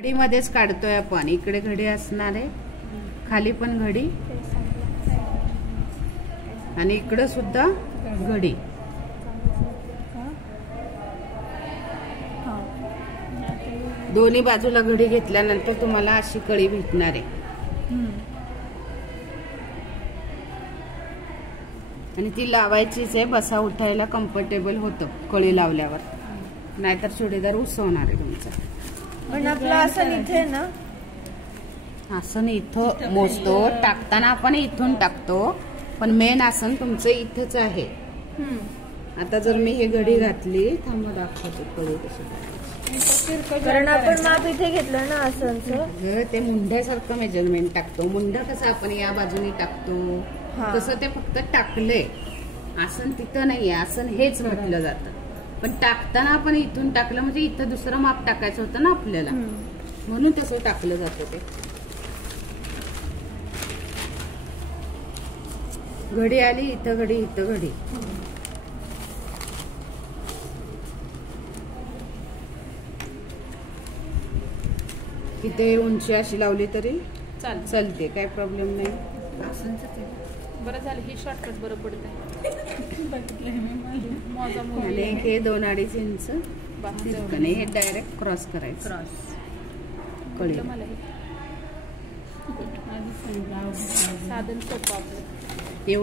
घडी मध्येच काढतोय आपण. इकडे घडी असणार आहे, खाली पण घडी आणि इकडे सुद्धा घडी. दोन्ही बाजूला घडी घेतल्यानंतर तुम्हाला अशी कळी भेटणार आहे. आणि ती लावायचीच आहे. बसा उठायला कम्फर्टेबल होतं कळी लावल्यावर, नाहीतर चुडीदार उसवणार आहे तुमचा. पण आपलं आसन इथे ना, आसन इथं मोजतो. टाकताना आपण इथून टाकतो, पण मेन आसन तुमचं इथंच आहे. आता जर मी हे घडी घातली, थांबा दाखवते कळी कशी. कारण आपण माप इथे घेतलं ना आसनचं, ते मुंड्यासारखं मेजरमेंट टाकतो. मुंडा कसं आपण या बाजूने टाकतो तसं ते फक्त टाकले. आसन तिथं नाहीये, आसन हेच म्हटलं जातं. पण टाकताना आपण इथून टाकलं म्हणजे इथं दुसरं माप टाकायचं होतं ना आपल्याला, म्हणून तसं टाकलं जातं. ते घडी आली, इथं घडी, इथं घडी. इथे उंची अशी लावली तरी चालते, काय प्रॉब्लेम नाही. बरं झालं हे शॉर्टकट बरं पडतं. आणि हे 2-2.5 इंच आणि हे डायरेक्ट क्रॉस करायचं. कळलं मला हे साधन सोपं आपलं.